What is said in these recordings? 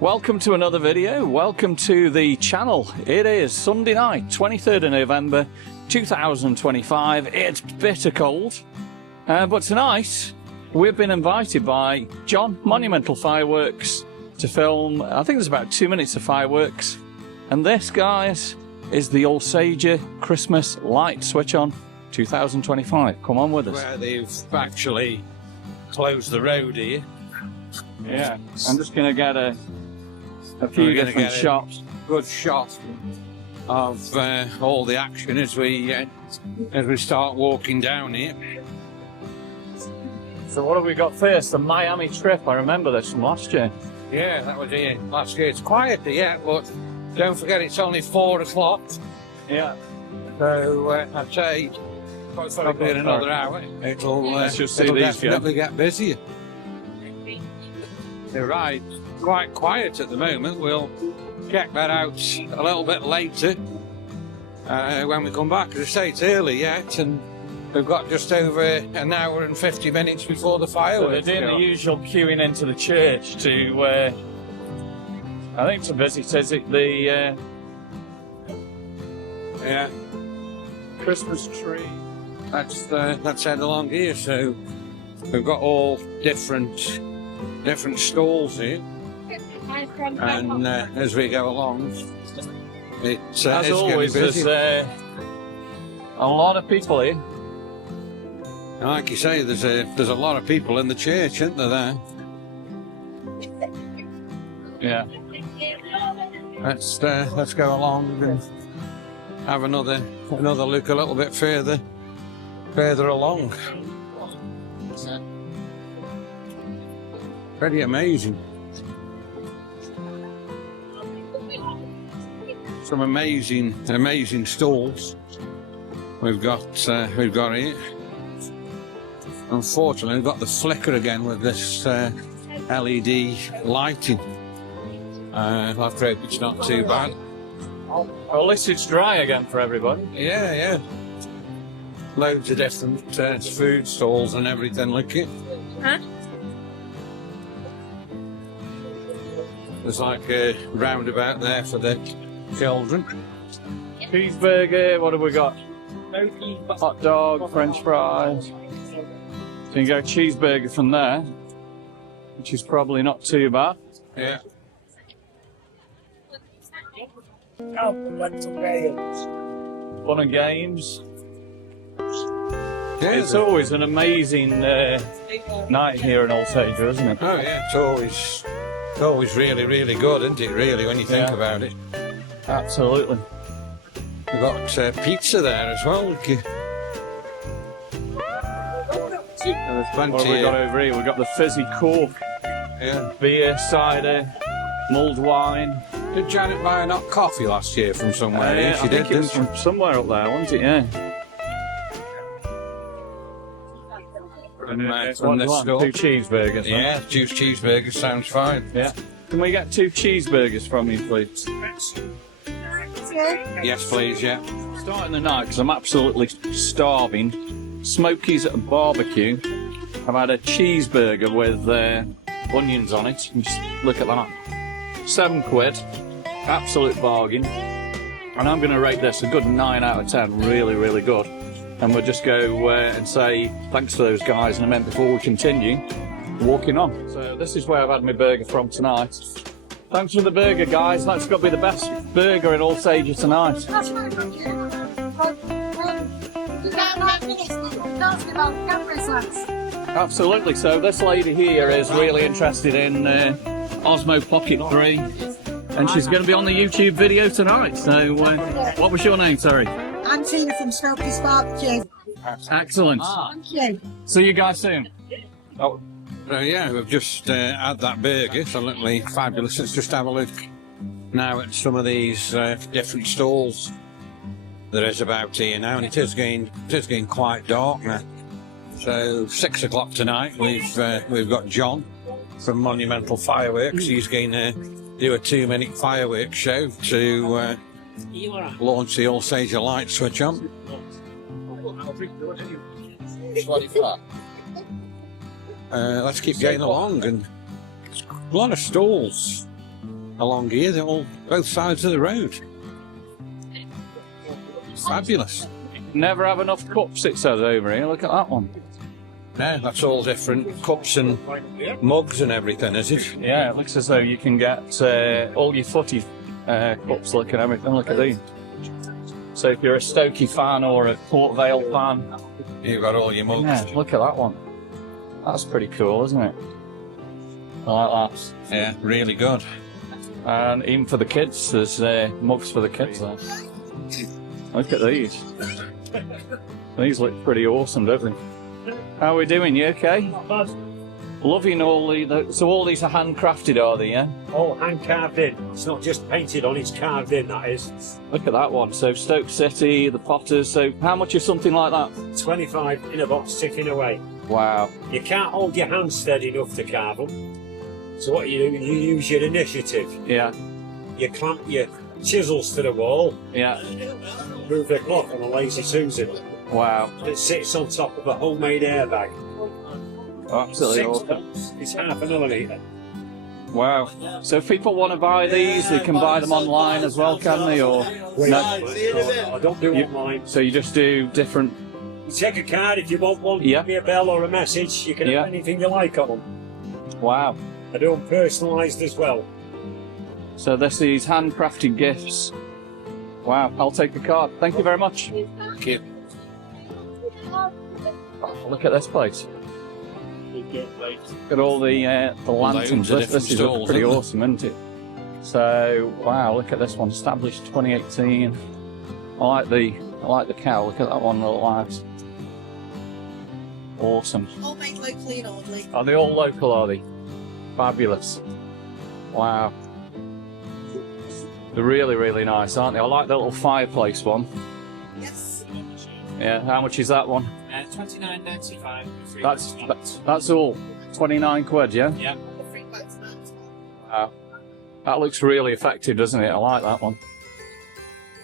Welcome to another video, welcome to the channel. It is Sunday night, 23rd of November 2025. It's bitter cold, but tonight we've been invited by John, Monumental Fireworks, to film, I think there's about 2 minutes of fireworks. And this, guys, is the Alsager Christmas light switch on 2025. Come on with us. Where they've actually closed the road here. Yeah, I'm just going to get a few different shots. Good shot of all the action as we start walking down here. So what have we got first? The Miami trip. I remember this from last year. Yeah, that was here last year. It's quieter yet, but don't forget it's only 4 o'clock. Yeah. So I'd say probably in another hour it'll definitely get busier. You're right. Quite quiet at the moment. We'll check that out a little bit later when we come back. As I say, it's early yet, and we've got just over an hour and 50 minutes before the fireworks. So they're doing the usual queuing into the church to, I think to visit, is it the Christmas tree? That's head along here. So we've got all different stalls here. And as we go along, it's as always, busy. There's a lot of people here. Like you say, there's a lot of people in the church, isn't there? Yeah. Let's go along and have another look a little bit further along. Pretty amazing. Some amazing stalls we've got here. Unfortunately, we've got the flicker again with this LED lighting. I hope it's not too bad. Well, at least it's dry again for everybody. Yeah. Loads of different food stalls and everything like it. Huh? There's like a roundabout there for the children. Cheeseburger, what have we got? Hot dog, French fries. So you can go cheeseburger from there, which is probably not too bad. Yeah. Fun and games. Yeah, It's always an amazing night here in Alsager, isn't it? Oh yeah, it's always really, really good, isn't it? Really, when you think about it. Absolutely. We've got pizza there as well. There's plenty. What have we got over here? We've got the fizzy Coke, beer, cider, mulled wine. Did Janet buy a hot coffee last year from somewhere? Yeah, she did, think it was from somewhere up there, wasn't it? Yeah. From this store. 2 cheeseburgers. Yeah, 2 cheeseburgers sounds fine. Yeah. Can we get 2 cheeseburgers from you, please? Yes, please. Yeah. Starting the night because I'm absolutely starving. Smokies at a barbecue. I've had a cheeseburger with onions on it. And just look at that. £7, absolute bargain. And I'm going to rate this a good 9 out of 10. Really, really good. And we'll just go and say thanks to those guys in a minute before we continue walking on. So this is where I've had my burger from tonight. Thanks for the burger, guys. That's got to be the best burger in Alsager tonight. Absolutely. So this lady here is really interested in Osmo Pocket 3, and she's going to be on the YouTube video tonight. So what was your name, sorry? I'm Tina from Smoky's Barbecue. Excellent. Thank you. See you guys soon. So yeah, we've just had that burger. Absolutely fabulous. Let's just have a look now at some of these different stalls there is about here now, and it is getting quite dark now. So 6 o'clock tonight, we've got John from Monumental Fireworks. He's going to do a 2-minute fireworks show to launch the Alsager light switch on. Let's keep going along, and a lot of stalls along here. They're all both sides of the road. Fabulous. Never have enough cups, it says over here. Look at that one. Yeah, that's all different cups and mugs and everything, is it? Yeah, it looks as though you can get all your footy cups, look at everything. Look at these. So if you're a Stokey fan or a Port Vale fan, You've got all your mugs. yeah, look at that one. That's pretty cool, isn't it? I like that. Yeah, really good. And even for the kids, there's mugs for the kids there. Look at these. These look pretty awesome, don't they? How are we doing? You okay? Loving all so all these are handcrafted, are they, yeah? All hand carved in. It's not just painted on, it's carved in, that is. Look at that one. So Stoke City, the Potters. So how much is something like that? 25 in a box ticking away. Wow. You can't hold your hands steady enough to carve them. So what you do, you use your initiative. Yeah. You clamp your chisels to the wall, Yeah. move the cloth on a lazy Susan. Wow. It sits on top of a homemade airbag. Absolutely 6 awesome. pence. It's half a millimetre. Wow. So if people want to buy these, they can buy them online as well, can they? Or no? I don't do online. So you just do different. You take a card if you want one, Yeah. give me a bell or a message. You can Yeah. have anything you like on them. Wow. I do them personalised as well. So this is handcrafted gifts. Wow. I'll take the card. Thank you very much. Thank you. Oh, look at this place. Look at all the lanterns. Loads of This different is stalls, pretty isn't it? awesome, isn't it? So wow, look at this one. Established 2018. I like the cow. Look at that one, little lights. Awesome. All made locally and orderly. Are they all local? Are they? Fabulous. Wow. They're really, really nice, aren't they? I like the little fireplace one. Yes. Yeah. How much is that one? $29.95. That's all. 29 quid. Yeah. Yeah. The free bags now. Wow. That looks really effective, doesn't it? I like that one.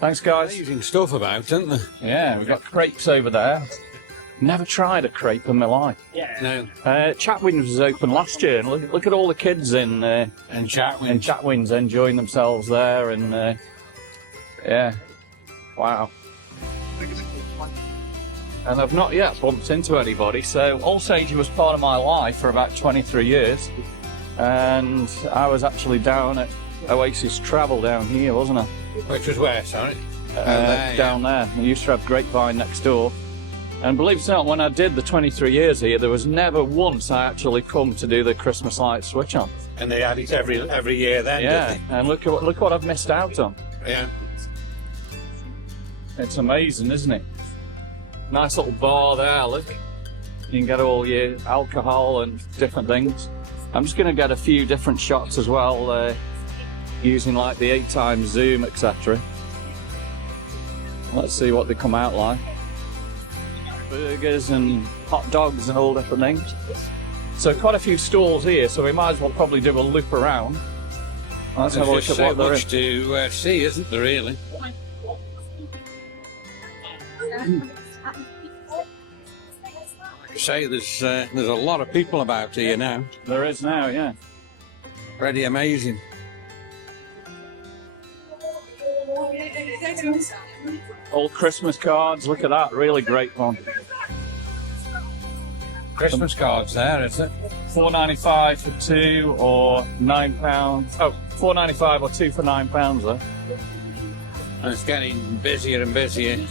Thanks, guys. Amazing stuff about, aren't there? Yeah, we've got crepes over there. Never tried a crepe in my life. No. Chatwins was open last year, and look at all the kids in And Chatwins enjoying themselves there, and yeah, wow. And I've not yet bumped into anybody. So Alsager was part of my life for about 23 years, and I was actually down at Oasis Travel down here, wasn't I? Which was where, sorry? There, Down there. We used to have Grapevine next door. And believe it or not, when I did the 23 years here, there was never once I actually come to do the Christmas light switch on. And they had it every year then, Yeah, didn't and look what I've missed out on. they? Yeah. It's amazing, isn't it? Nice little bar there, look. You can get all your alcohol and different things. I'm just going to get a few different shots as well, using like the 8x zoom, etc. Let's see what they come out like. Burgers and hot dogs and all different things. So quite a few stalls here, so we might as well probably do a loop around. Let's have a look There's at so what there much is. to see, isn't there, really? Like I say, there's a lot of people about here now. There is now, yeah. Pretty amazing. All Christmas cards, look at that, really great one. Christmas cards there, is it? £4.95 for 2 or £9. Oh, £4.95 or 2 for £9 there. And it's getting busier and busier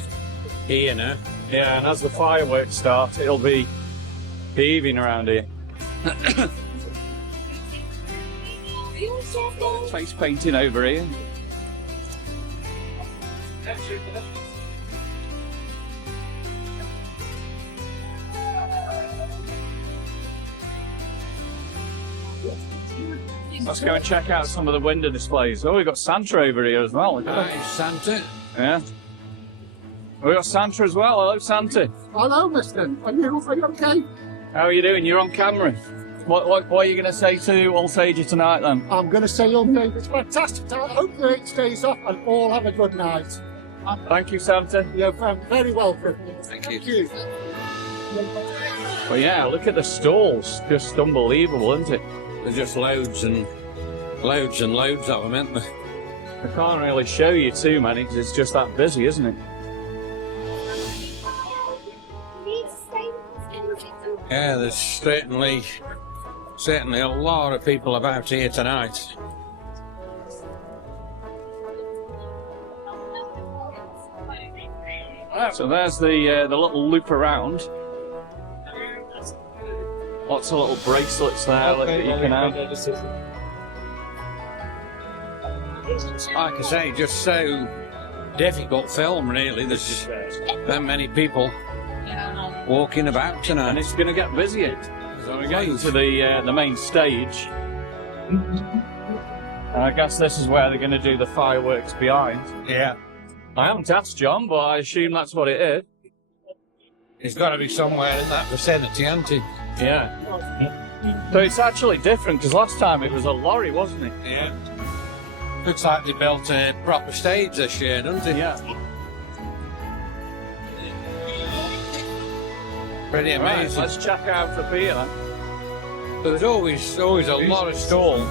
here now. Yeah, and as the fireworks start, it'll be heaving around here. Face painting over here. Let's go and check out some of the window displays. Oh, we've got Santa over here as well. Look at that. Hi, Santa. Yeah. We've got Santa as well. Hello, Santa. Hello, mister. Are you okay? How are you doing? You're on camera. What are you going to say to Alsager tonight then? I'm going to say okay. It's fantastic. I hope the 8 stays off and all have a good night. Thank you, Santa. You're very welcome. Thank you. Thank you. Well, yeah, look at the stalls. Just unbelievable, isn't it? There's just loads and Loads and loads of them, aren't there? I can't really show you too many because it's just that busy, isn't it? Yeah, there's certainly a lot of people about here tonight. So there's the little loop around. Lots of little bracelets there that you can have. Like I say, just so difficult film, really. There's that many people walking about And tonight. it's going to get busier. So we're getting to the main stage. And I guess this is where they're going to do the fireworks behind. Yeah, I haven't asked John, but I assume that's what it is. it's got to be somewhere in that vicinity, hasn't it? Yeah. So it's actually different because last time it was a lorry, wasn't it? Yeah. Looks like they built a proper stage this year, doesn't it? Yeah. Pretty Right, amazing. let's check out up here then. There's always a lot of stalls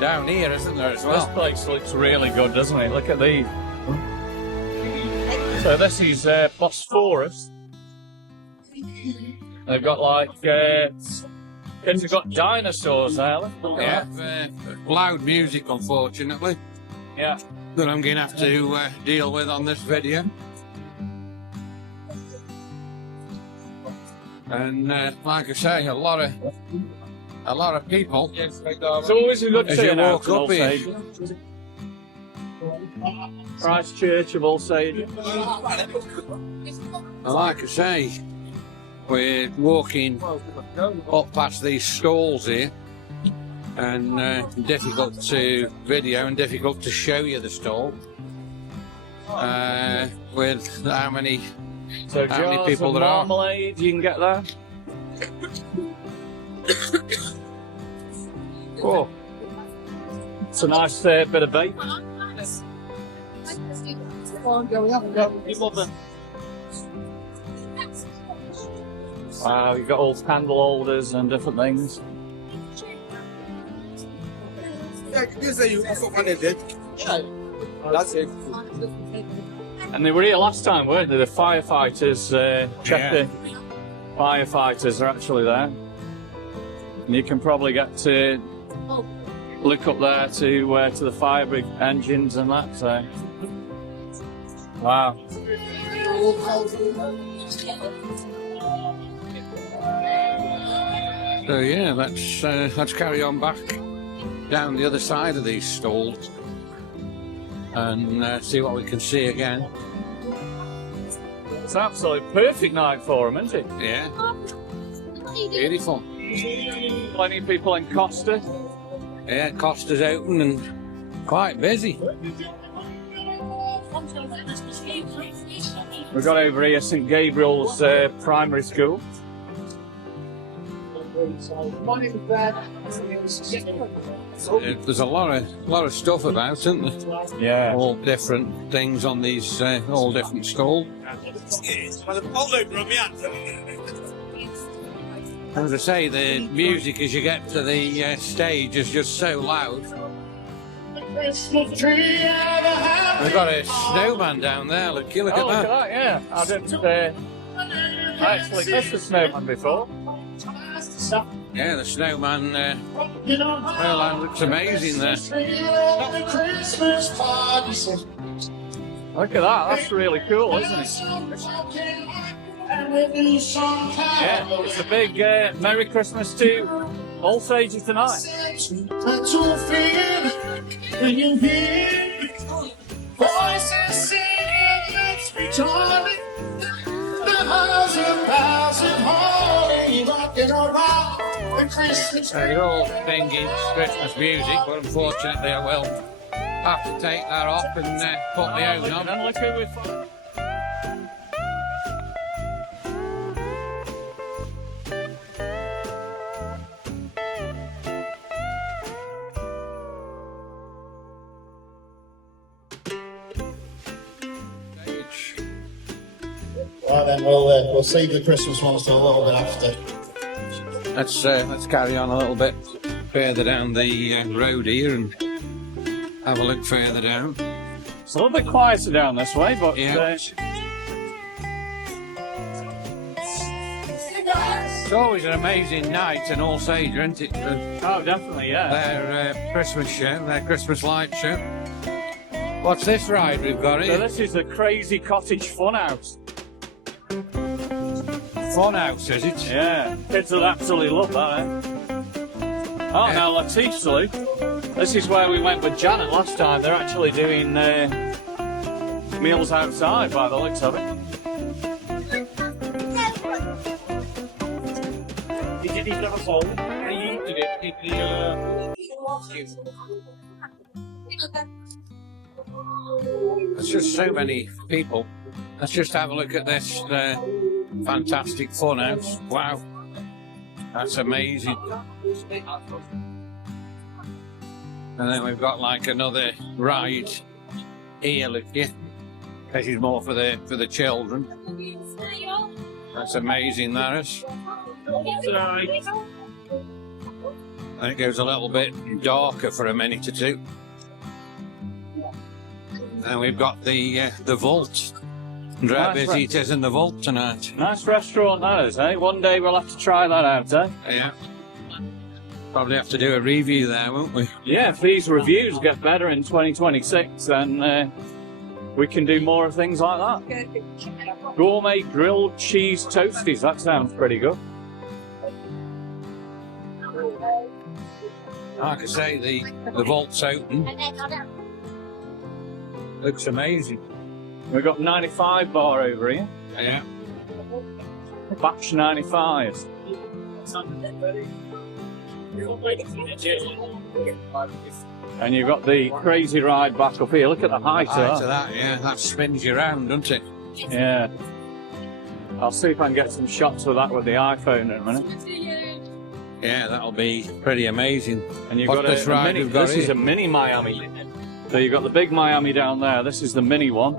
down here, isn't there, as This well? place looks really good, doesn't it? Look at these. So this is Bosphorus. They've got like, kids have got dinosaurs there. Look at Yeah, that. loud music, unfortunately, Yeah. that I'm going to have to deal with on this video. And like I say, a lot of people. It's always a good As seeing you out walk in up here. Alsager. Christchurch of Alsager. And like I say, we're walking up past these stalls here, and difficult to video and difficult to show you the stall. With how many So How many jars people of there are? marmalade you can get there. Oh, it's a nice bit of bacon. Wow, you've got all candle holders and different things. That's it. And they were here last time, weren't they? The firefighters, Chester firefighters are actually there. And you can probably get to look up there to the fire engines and that. So, wow. So yeah, let's carry on back down the other side of these stalls and see what we can see again. It's an absolute perfect night for them, isn't it? Yeah, beautiful. Plenty of people in Costa. Yeah, Costa's open and quite busy. We've got over here St Gabriel's Primary School. There's a lot of stuff about, isn't there? Yeah. All different things on these all different stalls. As I say, the music as you get to the stage is just so loud. We've got a snowman down there. Look Oh, at look at that. that, yeah. I didn't actually missed the snowman before. Yeah, the snowman. Well, that looks amazing there. Look at that, that's really cool, isn't it? Yeah, it's a big Merry Christmas to Alsager tonight. They're all singing Christmas music, but unfortunately I will have to take that off and put my own on. And look who we've found. Right then, we'll save the Christmas ones till a little bit after. Let's carry on a little bit. further down the road here and have a look further down. It's a little bit quieter down this way, but Yeah. It's always an amazing night in Alsager, isn't it? oh, definitely, yeah. Their Christmas show, their Christmas light show. What's this ride we've got So here? this is the Crazy Cottage Funhouse. Funhouse, is it? Yeah, kids will absolutely love that, eh? Oh, Yeah. now Latif Salute. This is where we went with Janet last time. They're actually doing meals outside by the looks of it. Did you even have a phone? There's just so many people. Let's just have a look at this fantastic funhouse. Wow, that's amazing. And then we've got like another ride here, look here. This is more for the children. That's amazing, that is. And it goes a little bit darker for a minute or two. And we've got the vault. And how Nice, busy it is in the vault tonight. Nice restaurant that is, eh? One day we'll have to try that out, eh? Yeah. Probably have to do a review there, won't we? Yeah, if these reviews get better in 2026, then we can do more of things like that. Gourmet grilled cheese toasties, that sounds pretty good. Like I say, the vault's open. Looks amazing. We've got 95 bar over here. Yeah. Batch 95. And you've got the crazy ride back up here. Look at the height Height of of that. that, yeah. That spins you round, doesn't it? Yeah. I'll see if I can get some shots of that with the iPhone in a minute. Yeah, that'll be pretty amazing. And you've What's got this a ride mini. we've got This is here? a mini Miami. So you've got the big Miami down there. This is the mini one.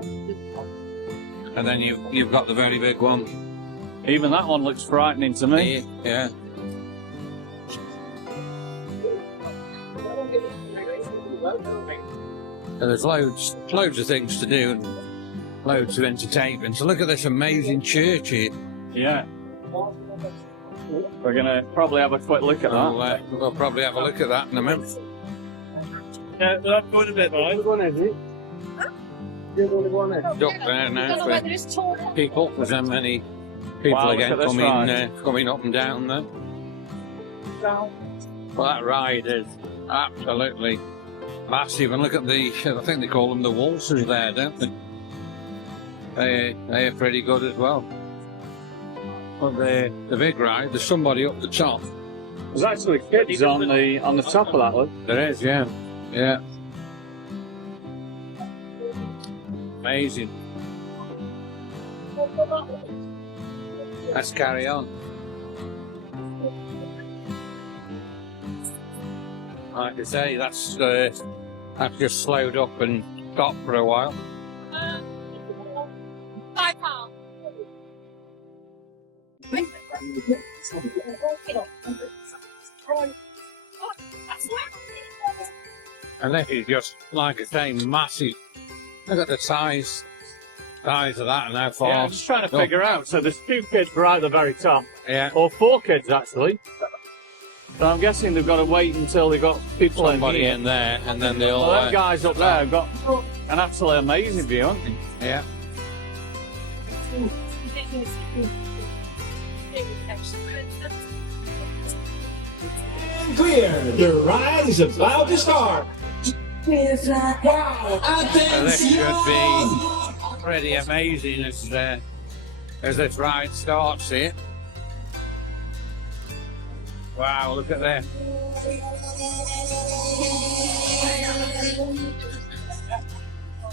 And then you've got the very big one Even that one looks frightening to me. here. Yeah. So there's loads of things to do and loads of entertainment. So look at this amazing church here. Yeah. We're gonna probably have a quick look at that. We'll probably have a look at that in a minute. Yeah, that's going a bit, right? Up there now for people. There's so many people Wow, look again at this coming ride. coming up and down there. Well, that ride is absolutely massive. And look at I think they call them the waltzers there, don't they? They are pretty good as well. But the big ride, there's somebody up the top. There's actually kids on the top of that, look. There is, yeah. Yeah. Amazing. Let's carry on. Like I say, that's just slowed up and stopped for a while. And this is just, like I say, massive. Look at the size of that and how far. Yeah, I'm just trying to figure out. So there's 2 kids right at the very top. Yeah. Or 4 kids, actually. So I'm guessing they've got to wait until they've got people Somebody in here. in there, and then they'll. Well, them guys up there have got an absolutely amazing view, haven't they? Yeah. Clear. The ride is about to start. So this should be pretty amazing as this ride starts here. Wow, look at that.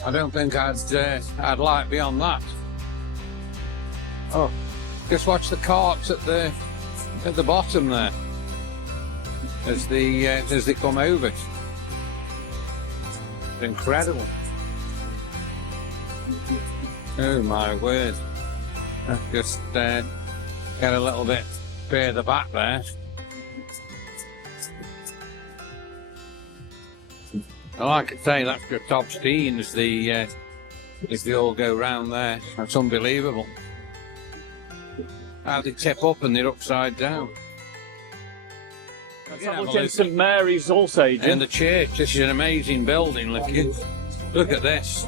I don't think I'd like beyond that. Oh, just watch the carts at the bottom there as they come over. It's incredible. Oh my word! Just get a little bit further back there. Like I say, that's the top scene as if they all go round there. That's unbelievable. How they tip up and they're upside down. Let's have a look at St Mary's, Alsager. And the church, this is an amazing building, look at this.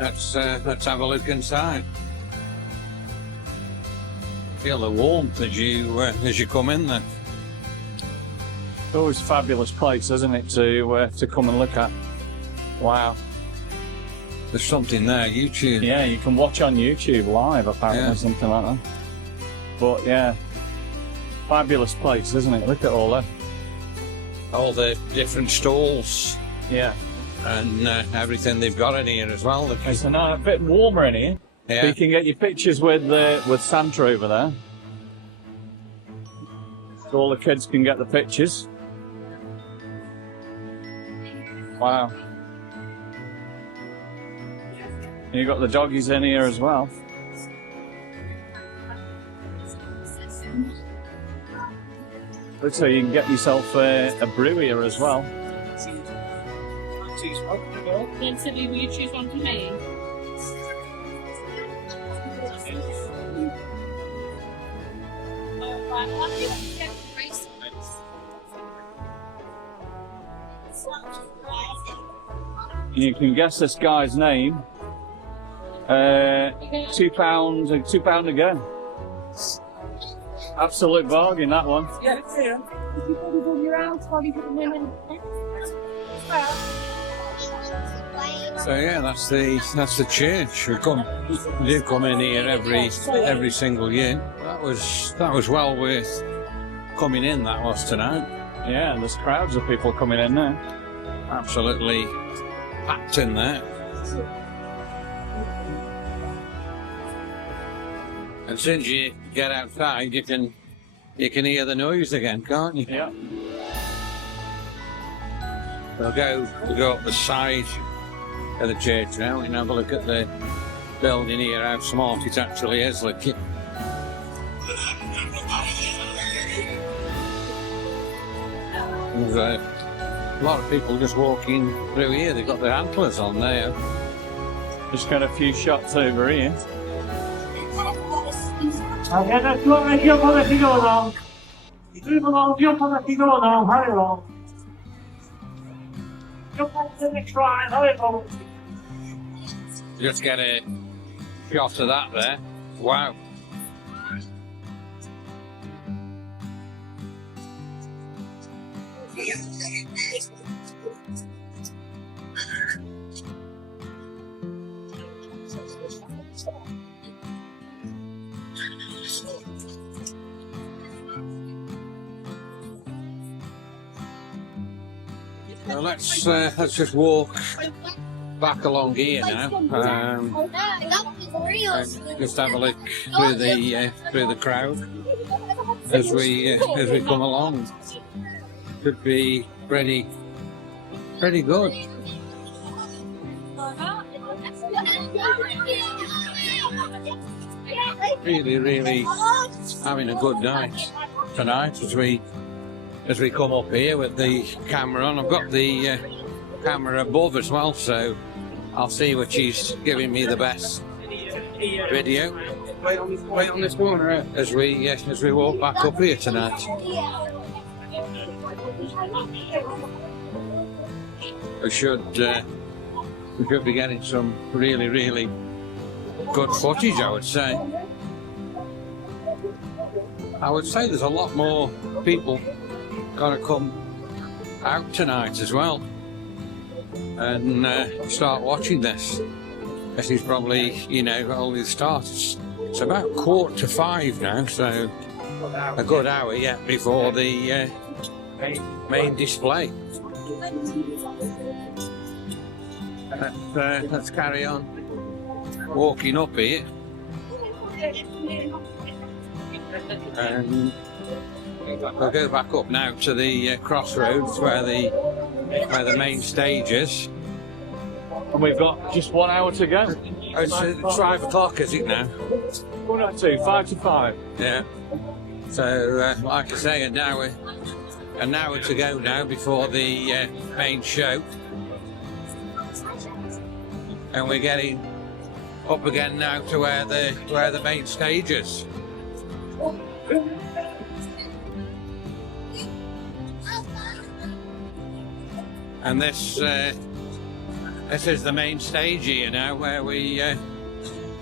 Let's have a look inside. Feel the warmth as you come in there. It's always a fabulous place, isn't it, to come and look at. Wow. There's something there, YouTube. Yeah, you can watch on YouTube live, apparently, Yeah. something like that. But yeah, fabulous place, isn't it? Look at all that. All the different stalls Yeah. and everything they've got in here as well. Look. It's a bit warmer in here. Yeah. So you can get your pictures with Santa over there. So all the kids can get the pictures. Wow. And you've got the doggies in here as well. Looks like you can get yourself a brew here as well. Then Sydney, will you choose one for me? You can guess this guy's name. £2 again. Absolute bargain, that one. So yeah, that's the church. We do come in here every single year. That was well worth coming in. That was tonight. Yeah, and there's crowds of people coming in there. Absolutely packed in there. And since you get outside, you can hear the noise again, can't you? Yeah. We'll go up the side of the church now and have a look at the building here, how smart it actually is. Look. There's a lot of people just walking through here. They've got their antlers on there. Just got a few shots over here. Okay, let's go and jump on the figure now. Move along, jump on the figure now, hurry along. Jump on to the next line, hurry along. Just get a shot of that there. Wow. Well, let's just walk back along here now. Just have a look through the crowd as we come along. Should be pretty good. Really having a good night tonight as we come up here with the camera on. I've got the camera above as well, so I'll see which is giving me the best video. Wait on this corner as we walk back up here tonight. We should be getting some really good footage, I would say. There's a lot more people gonna come out tonight as well and start watching this. This is probably, only the start. It's about 4:45 now, so a good hour yet before the main display. Let's carry on walking up here. And we'll go back up now to the crossroads where the main stage is. And we've got just 1 hour to go. Oh, it's 5 o'clock, is it now? 5 to 5. Yeah. So, like I say, now an hour to go now before the main show. And we're getting up again now to where the main stage is. And this is the main stage here now, where we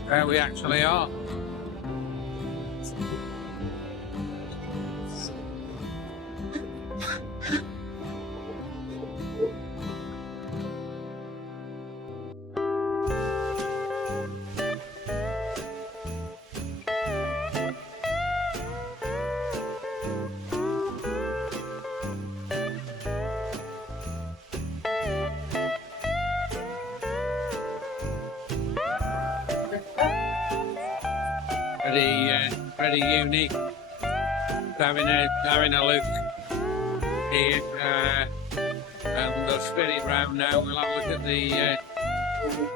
actually are. Pretty unique. Having a look here, and we'll spin it round now. We'll have a look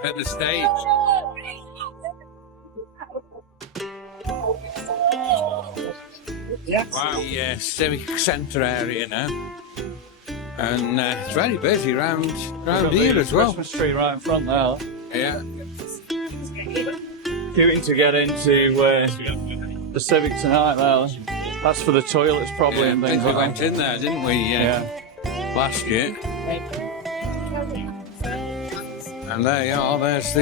at the stage. Wow, the civic centre area now, and it's very busy round here as well. Christmas tree right in front there. Yeah. Queuing to get into the Civic tonight there. That's for the toilets probably Yeah, and I things think we like went that. in there, didn't we? Last year. And there you are. There's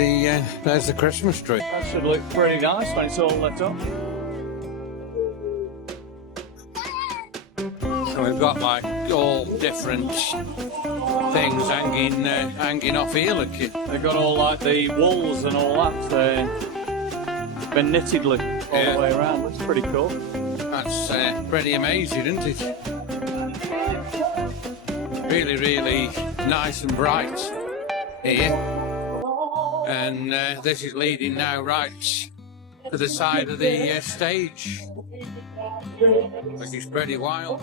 the Christmas tree. That should look pretty nice when it's all lit up. So we've got like all different things hanging off here. Look, They've got all like the walls and all that. Been knitted all the way around. Looks pretty cool. that's pretty amazing, isn't it? Really, really nice and bright here. And this is leading now right to the side of the stage, which is pretty wild.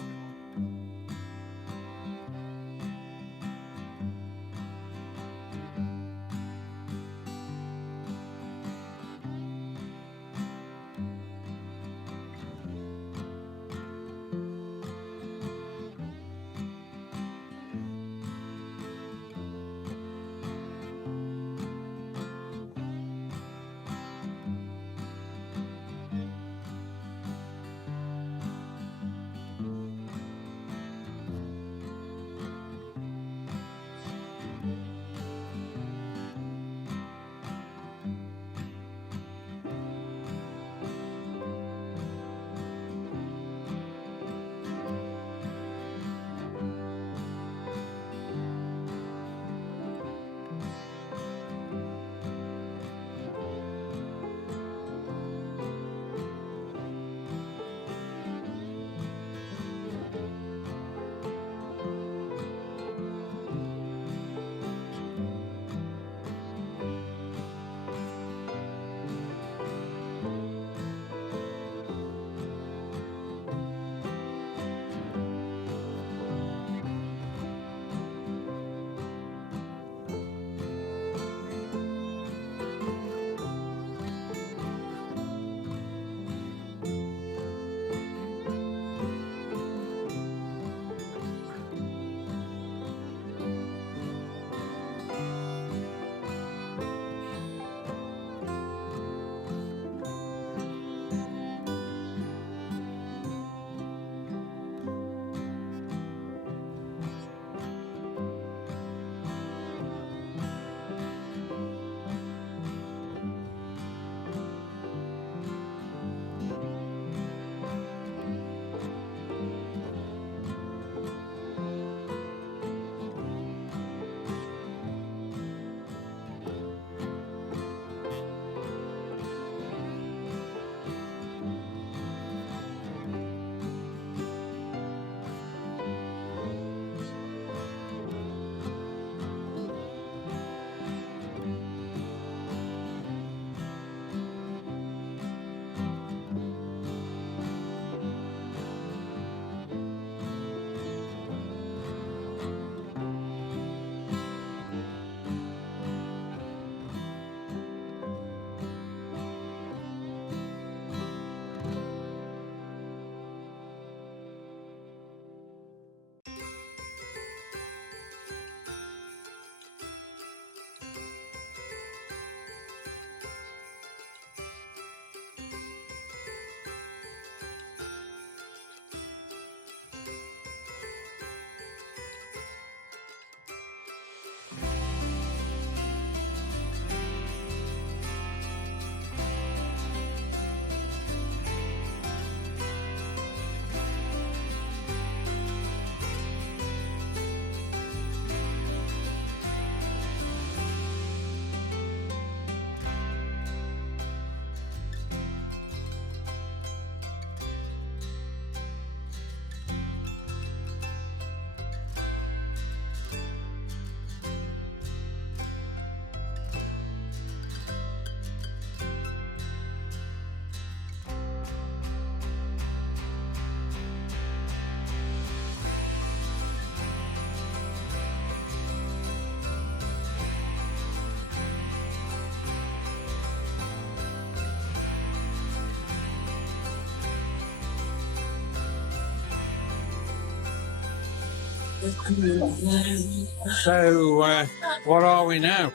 So, what are we now?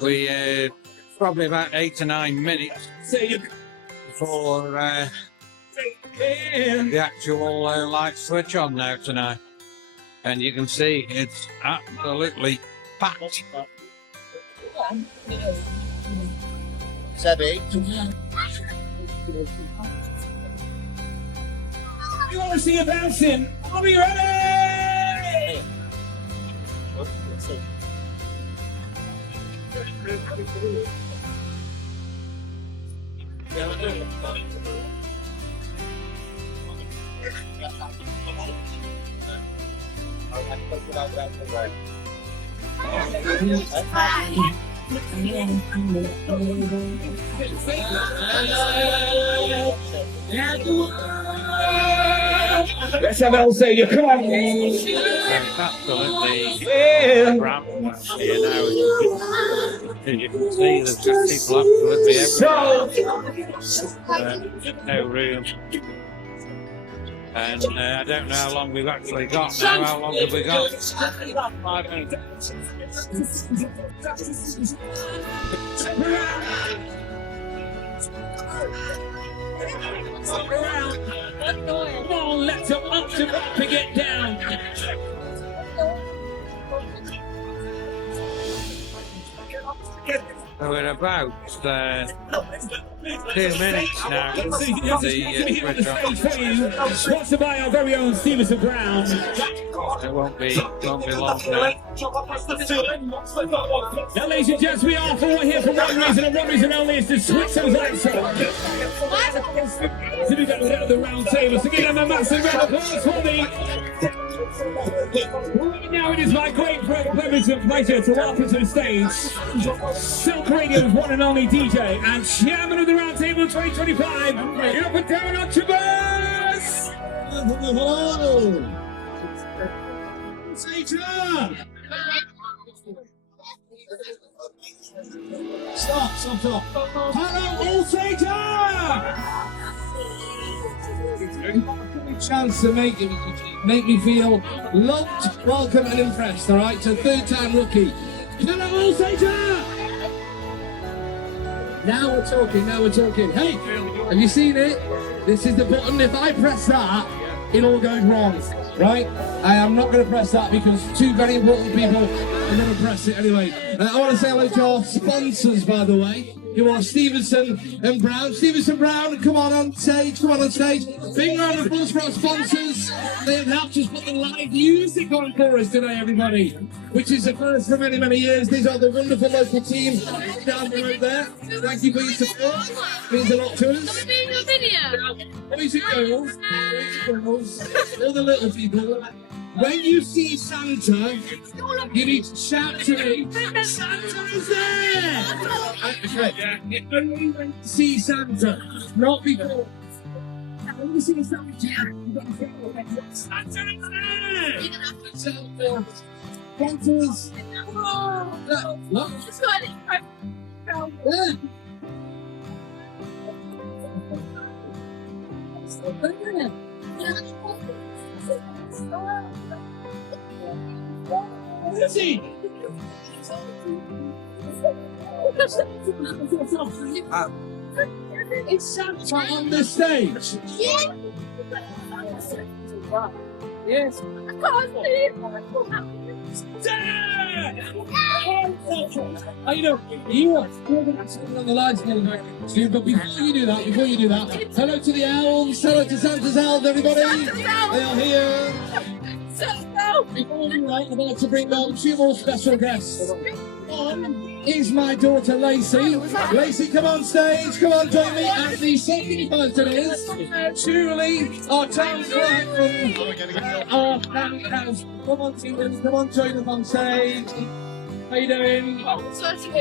We probably about 8 to 9 minutes before the actual light switch on now tonight. And you can see it's absolutely packed. Sebby. You want to see a bouncing? Are we ready? Let's have Alsager, come on! Absolutely rammed here now. As you can see, there's just people absolutely everywhere. No room. And I don't know how long we've actually got now. How long have we got? 5 minutes. Come on, let's up to get down. So we're about 2 minutes now. Sponsored by our very own Stevenson Brown. It won't be long now. Now, ladies and gents, we are here for one reason and one reason only is to switch those lights on. So we've got to get the round table. So give them a massive round of applause for me. Now it is my great privilege and pleasure to welcome to the stage Silk Radio's one and only DJ and chairman of the Round Table 2025, get up and down on Traverse! Hello! Alsager! Stop. Hello, Alsager! Chance to make me feel loved, welcome and impressed, alright? So third time rookie. Hello, Alsager! Now we're talking. Hey, have you seen it? This is the button. If I press that, it all goes wrong, right? I am not going to press that because two very important people are going to press it anyway. I want to say hello to our sponsors, by the way. You are Stevenson and Brown. Stevenson Brown, come on stage. Big round of applause for our sponsors. They have helped us put the live music on for us today, everybody, which is the first for many, many years. These are the wonderful local team down the road there. Thank you for your support. It means a lot to us. Boys and girls, all the little people. When you see Santa, you need to shout to me, Santa is there! Okay, see Santa, not before. When you see Santa, you've got to say, Santa is there! Santa's... What? Let's see. It's Santa on the stage. Yes. I can't see it. You are on the lines but before you do that, hello to the elves, hello to Santa's elves, everybody. They are here. Before we write, I'd like to bring on two more special guests. One is my daughter Lacey. Lacey, come on stage, come on join me. And the second person is Julie, our town clerk from our town house. Come on, Stephen, come on, join us on stage. How you doing?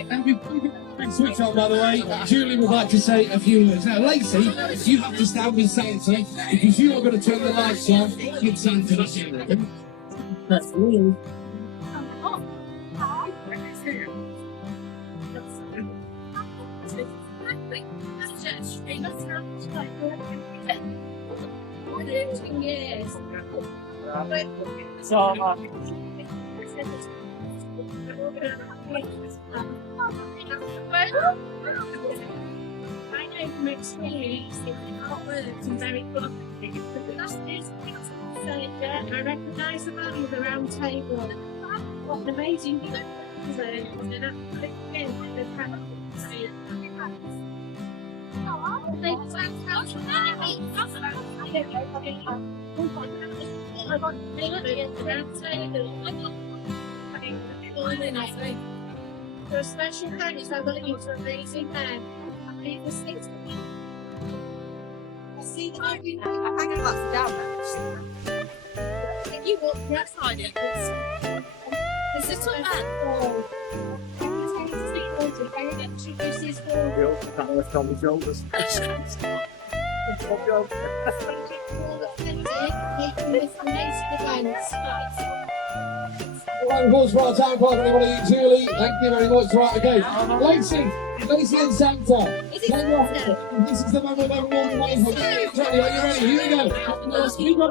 And before we get the big switch on, by the way, Julie would like to say a few words. Now, Lacey, you have to stand with Santa because you are going to turn the lights on with Santa. That's me. So, I know from experience it can't work and very good. That's this I recognise the value of the round table. What an amazing thing is it? And absolute win with the practice. For a special thanks, I believe, to amazing men. I believe the 6 See the I think that's down. you walk the outside it. This is not bad. Right, of course, for our time clock, everybody, Julie, thank you very much. Right, okay. Lacey and Santa. This is the moment we've everyone been waiting for. Are you ready? Here we go.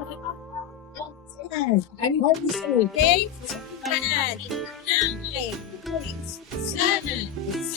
And hope to see. 8, 10, 9, 7, 6.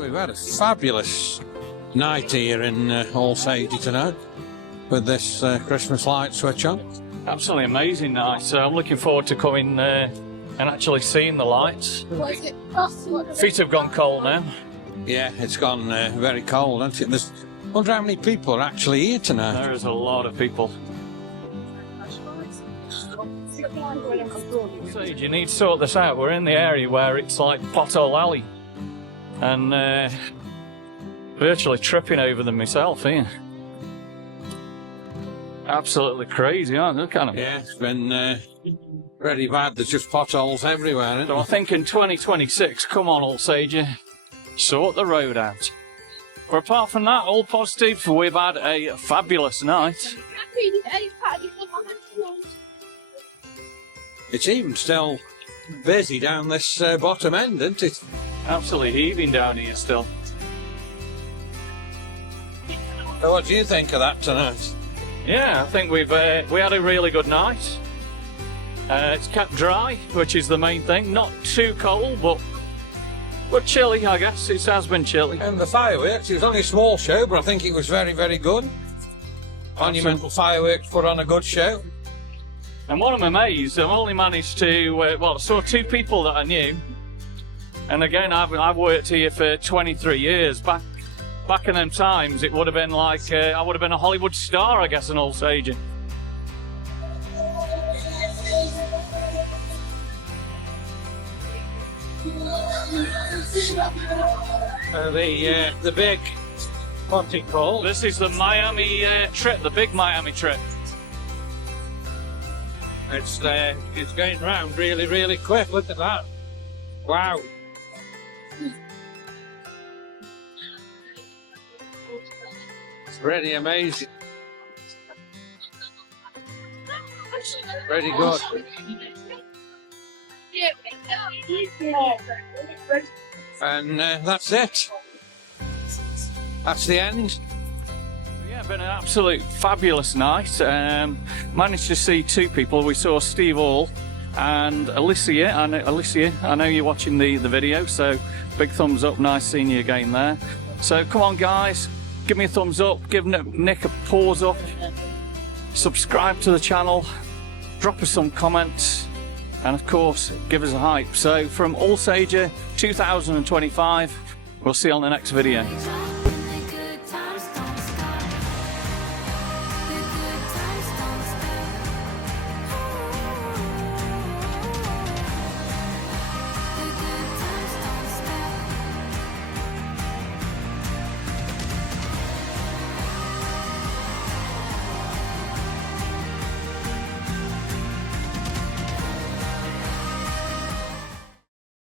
We've had a fabulous night here in Alsager tonight with this Christmas light switch on. Absolutely amazing night. So I'm looking forward to coming and actually seeing the lights. What is it? Feet have gone cold now. Yeah, it's gone very cold, hasn't it? There's, I wonder how many people are actually here tonight. There is a lot of people. Sage, you need to sort this out. We're in the area where it's like Pothole Alley. And Virtually tripping over them myself here. Absolutely crazy, aren't they? Look at them. Yeah, it's been very bad. There's just potholes everywhere, isn't So I think in 2026, come on, Alsager, sort the road out. But apart from that, all positive. We've had a fabulous night. It's even still busy down this bottom end, isn't it? Absolutely heaving down here still. So what do you think of that tonight? Yeah, I think we had a really good night. It's kept dry, which is the main thing. Not too cold, but chilly, I guess. It has been chilly. And the fireworks, it was only a small show, but I think it was very, very good. Monumental Fireworks put on a good show. And what I'm amazed, I've only managed to, I saw 2 people that I knew. And again, I've worked here for 23 years. Back in them times, it would have been like, I would have been a Hollywood star, I guess, in Alsager. The big, what's it called? This is the Miami trip, the big Miami trip. It's going round really, really quick. Look at that. Wow. It's really amazing. Very good. And that's it. That's the end. Yeah, been an absolute fabulous night. Managed to see 2 people. We saw Steve Hall and Alicia. I know you're watching the video, so big thumbs up. Nice seeing you again there. So come on, guys, give me a thumbs up. Give Nick a pause up. Subscribe to the channel. Drop us some comments. And of course, give us a hype. So from Alsager 2025, we'll see you on the next video.